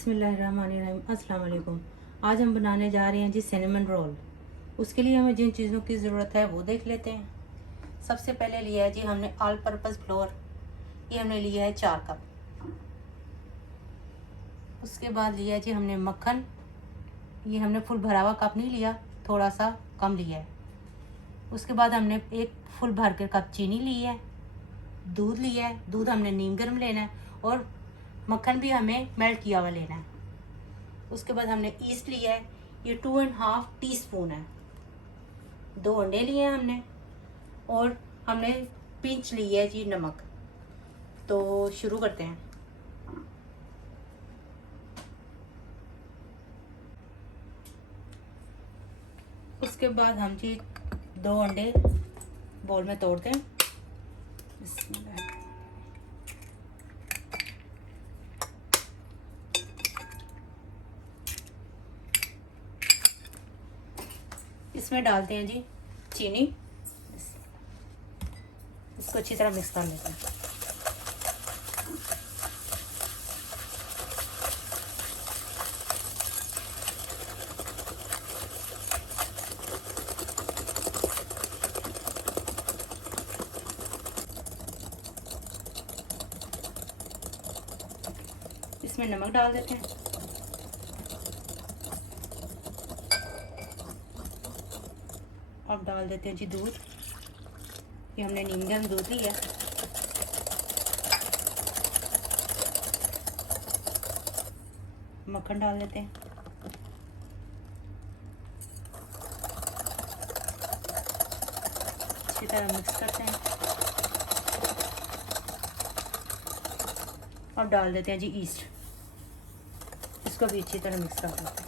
बिस्मिल्लाहिर्रहमानिर्रहीम। अस्सलाम वालेकुम। आज हम बनाने जा रहे हैं जी सिनेमन रोल। उसके लिए हमें जिन चीज़ों की ज़रूरत है वो देख लेते हैं। सबसे पहले लिया है जी हमने ऑल पर्पज़ फ्लोर, ये हमने लिया है 4 कप। उसके बाद लिया है जी हमने मक्खन, ये हमने फुल भरा हुआ कप नहीं लिया, थोड़ा सा कम लिया है। उसके बाद हमने एक फुल भर के कप चीनी ली है, दूध लिया है, दूध हमने नीम गर्म लेना है और मक्खन भी हमें मेल्ट किया हुआ लेना है। उसके बाद हमने ईस्ट लिया है, ये 2.5 टीस्पून है। 2 अंडे लिए हैं हमने और हमने पिंच ली है जी नमक। तो शुरू करते हैं। उसके बाद हम जी 2 अंडे बोल में तोड़ते हैं। बिस्मिल्लाह। इसमें डालते हैं जी चीनी, इसको अच्छी तरह मिक्स कर लेते हैं। इसमें नमक डाल देते हैं। अब डाल देते हैं जी दूध, ये हमने नीम गर्म दूध लिया। मक्खन डाल देते हैं। अच्छी तरह मिक्स करते हैं। अब डाल देते हैं जी ईस्ट, इसको भी अच्छी तरह मिक्स कर देते हैं।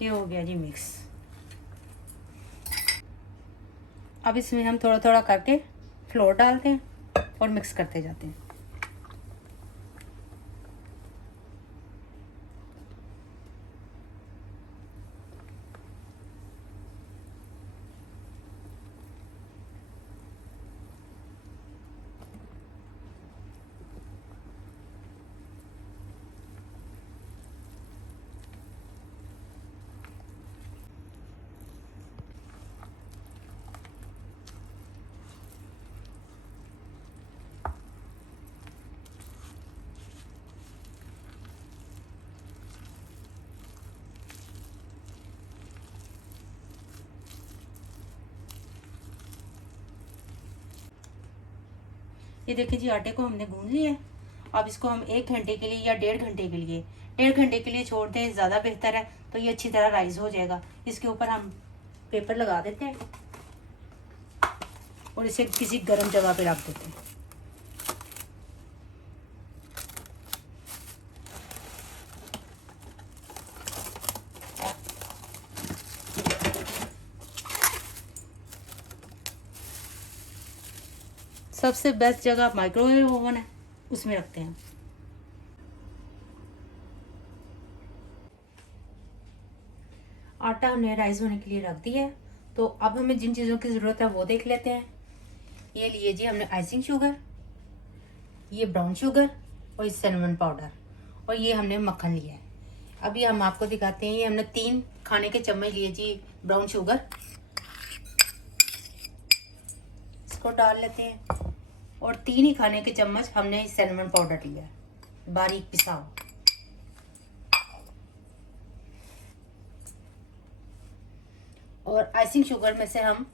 ये हो गया जी मिक्स। अब इसमें हम थोड़ा थोड़ा करके फ्लोर डालते हैं और मिक्स करते जाते हैं। ये देखिए जी आटे को हमने गूंद लिया है। अब इसको हम 1 घंटे के लिए या 1.5 घंटे के लिए, 1.5 घंटे के लिए छोड़ दें, ज़्यादा बेहतर है। तो ये अच्छी तरह राइस हो जाएगा। इसके ऊपर हम पेपर लगा देते हैं और इसे किसी गर्म जगह पे रख देते हैं। सबसे बेस्ट जगह माइक्रोवेव ओवन है, उसमें रखते हैं। आटा हमने राइस होने के लिए रख दिया है। तो अब हमें जिन चीज़ों की ज़रूरत है वो देख लेते हैं। ये लिए जी हमने आइसिंग शुगर, ये ब्राउन शुगर और ये सिनेमन पाउडर, और ये हमने मक्खन लिया है। अभी हम आपको दिखाते हैं। ये हमने 3 खाने के चम्मच लिए जी ब्राउन शुगर, इसको डाल लेते हैं। और 3 ही खाने के चम्मच हमने सिनेमन पाउडर लिया है, बारीक पिसा हुआ। और आइसिंग शुगर में से हम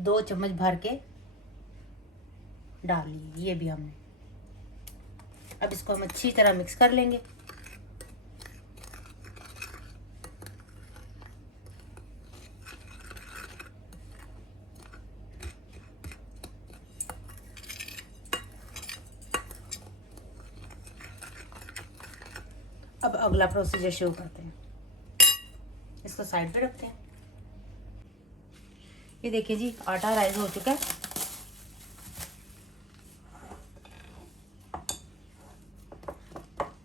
2 चम्मच भर के डाल लिए, ये भी हमने। अब इसको हम अच्छी तरह मिक्स कर लेंगे। अब अगला प्रोसीजर शुरू करते हैं। इसको साइड पे रखते हैं। ये देखिए जी आटा राइस हो चुका है।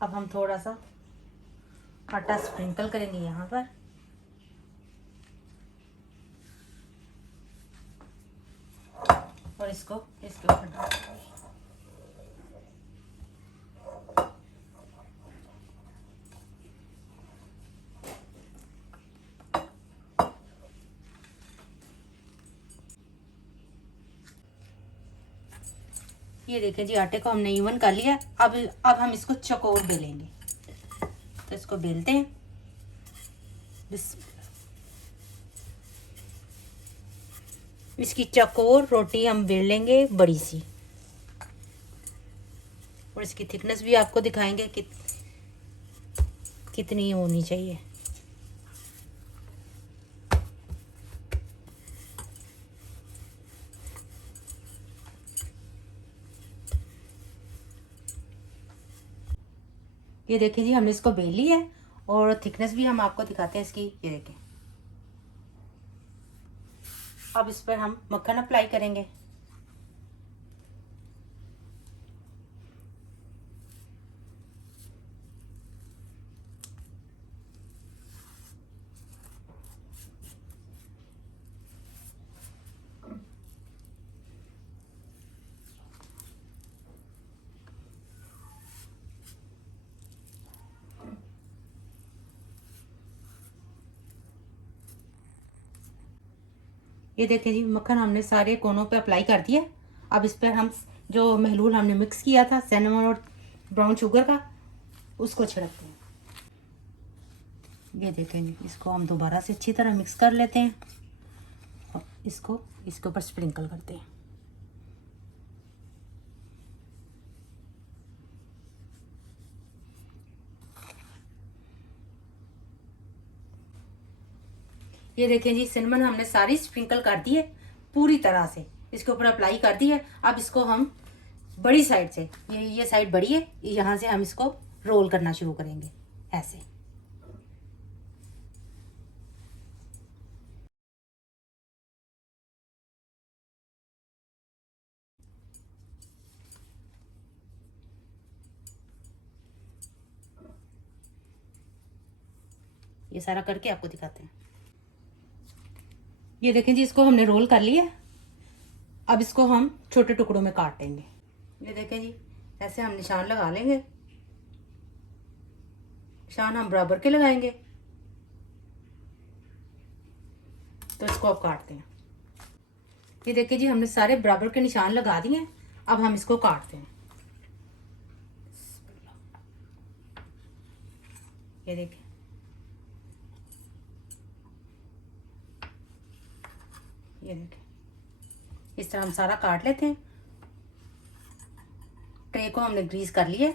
अब हम थोड़ा सा आटा स्प्रिंकल करेंगे यहाँ पर। इसको इसके ऊपर डाल देंगे। ये देखें जी, आटे को हमने इवन कर लिया। अब हम इसको चौकोर बेलेंगे। तो इसको बेलते हैं। इसकी चौकोर रोटी हम बेल लेंगे बड़ी सी, और इसकी थिकनेस भी आपको दिखाएंगे कि कितनी होनी चाहिए। ये देखिए जी, हमने इसको बेल ली है, और थिकनेस भी हम आपको दिखाते हैं इसकी। ये देखें। अब इस पर हम मक्खन अप्लाई करेंगे। ये देखिए जी, मक्खन हमने सारे कोनों पे अप्लाई कर दिया। अब इस पर हम जो महलूल हमने मिक्स किया था सिनेमन और ब्राउन शुगर का, उसको छिड़कते हैं। ये देखें जी, इसको हम दोबारा से अच्छी तरह मिक्स कर लेते हैं और इसको इसके ऊपर स्प्रिंकल करते हैं। ये देखें जी, सिनेमन हमने सारी स्प्रिंकल कर दी है, पूरी तरह से इसके ऊपर अप्लाई कर दी है। अब इसको हम बड़ी साइड से, ये साइड बड़ी है, यहाँ से हम इसको रोल करना शुरू करेंगे ऐसे। ये सारा करके आपको दिखाते हैं। ये देखें जी, इसको हमने रोल कर लिया। अब इसको हम छोटे टुकड़ों में काटेंगे। ये देखें जी, ऐसे हम निशान लगा लेंगे। निशान हम बराबर के लगाएंगे। तो इसको अब काटते हैं। ये देखिए जी, हमने सारे बराबर के निशान लगा दिए। अब हम इसको काटते हैं। ये देखिए, ये देखिए, इस तरह हम सारा काट लेते हैं। ट्रे को हमने ग्रीस कर लिया।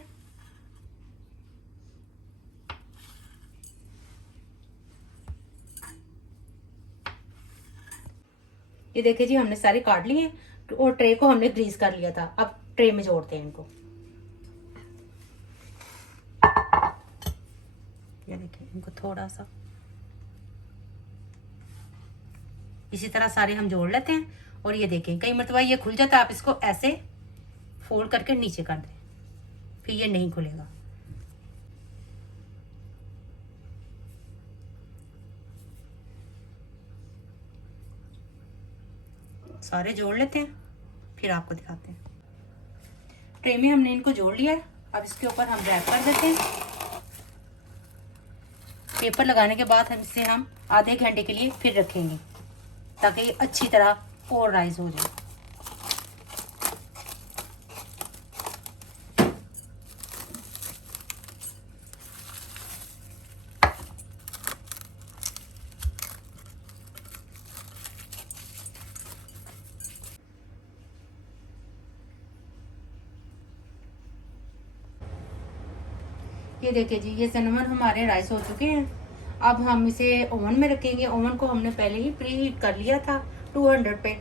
ये देखिए जी, हमने सारे काट लिए और ट्रे को हमने ग्रीस कर लिया था। अब ट्रे में जोड़ते हैं इनको। ये देखिए, इनको थोड़ा सा इसी तरह सारे हम जोड़ लेते हैं। और ये देखें, कई मरतबा ये खुल जाता है। आप इसको ऐसे फोल्ड करके नीचे कर दें, फिर ये नहीं खुलेगा। सारे जोड़ लेते हैं, फिर आपको दिखाते हैं। ट्रे में हमने इनको जोड़ लिया है। अब इसके ऊपर हम रैप कर देते हैं। पेपर लगाने के बाद हम आधे घंटे के लिए फिर रखेंगे, ताकि अच्छी तरह और राइज हो जाए। ये देखिए जी, ये सिनेमन हमारे राइस हो चुके हैं। अब हम इसे ओवन में रखेंगे। ओवन को हमने पहले ही प्री हीट कर लिया था 200 पे।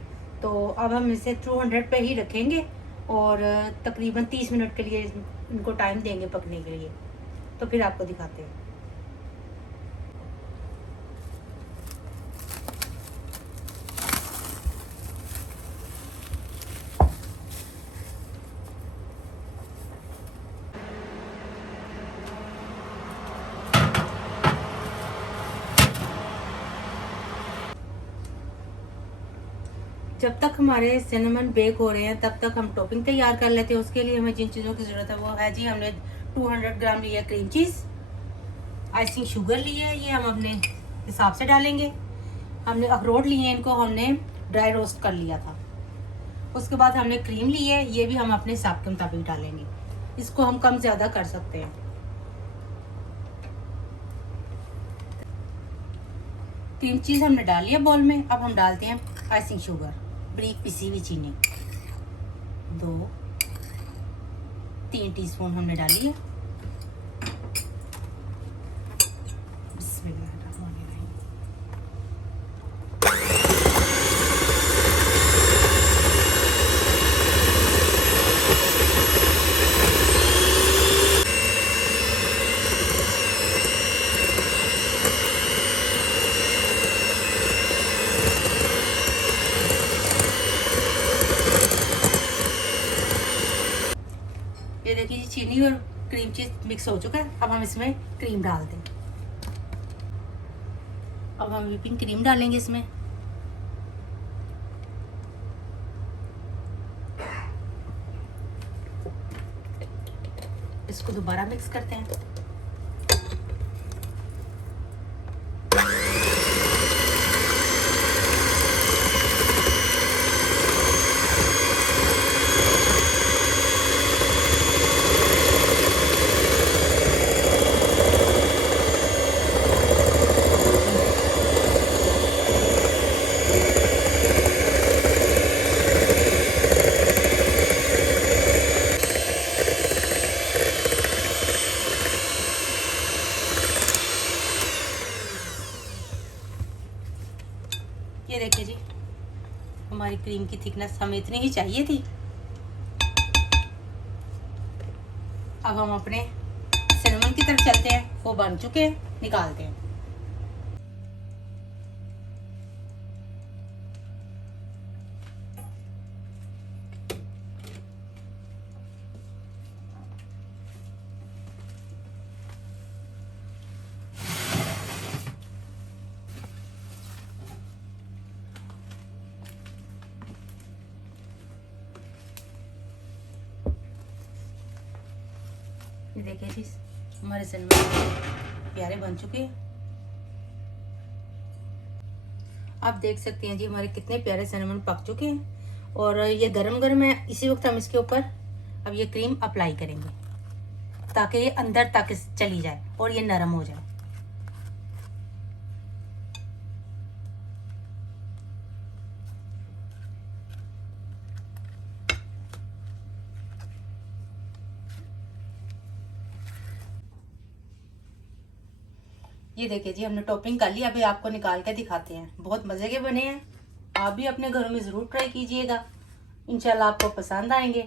तो अब हम इसे 200 पे ही रखेंगे और तकरीबन 30 मिनट के लिए इनको टाइम देंगे पकने के लिए। तो फिर आपको दिखाते हैं। जब तक हमारे सिनेमन बेक हो रहे हैं तब तक हम टॉपिंग तैयार कर लेते हैं। उसके लिए हमें जिन चीज़ों की ज़रूरत है वो है जी, हमने 200 ग्राम लिया क्रीम चीज़, आइसिंग शुगर ली है, ये हम अपने हिसाब से डालेंगे। हमने अखरोट लिए हैं, इनको हमने ड्राई रोस्ट कर लिया था। उसके बाद हमने क्रीम ली है, ये भी हम अपने हिसाब के मुताबिक डालेंगे, इसको हम कम ज़्यादा कर सकते हैं। क्रीम चीज़ हमने डाल लिया बॉल में। अब हम डालते हैं आइसिंग शुगर, बारीक पिसी हुई चीनी 2-3 टीस्पून हमने डाली है। बिस्मिल्लाहिर्रहमानिर्रहीम। ये देखिए जी, चीनी और क्रीम चीज मिक्स हो चुका है। अब हम इसमें क्रीम डाल दें। अब हम व्हिपिंग क्रीम डालेंगे इसमें। इसको दोबारा मिक्स करते हैं। ये देखिए जी, हमारी क्रीम की थिकनेस हमें इतनी ही चाहिए थी। अब हम अपने सिनेमन की तरफ चलते हैं, वो बन चुके हैं, निकालते हैं। ये देखिए जी, हमारे सिनेमन प्यारे बन चुके हैं। आप देख सकते हैं जी हमारे कितने प्यारे सिनेमन पक चुके हैं। और ये गरम गरम है, इसी वक्त हम इसके ऊपर अब ये क्रीम अप्लाई करेंगे ताकि ये अंदर तक चली जाए और ये नरम हो जाए। ये देखिए जी, हमने टॉपिंग कर ली। अभी आपको निकाल के दिखाते हैं। बहुत मज़े के बने हैं। आप भी अपने घरों में ज़रूर ट्राई कीजिएगा, इंशाल्लाह आपको पसंद आएंगे।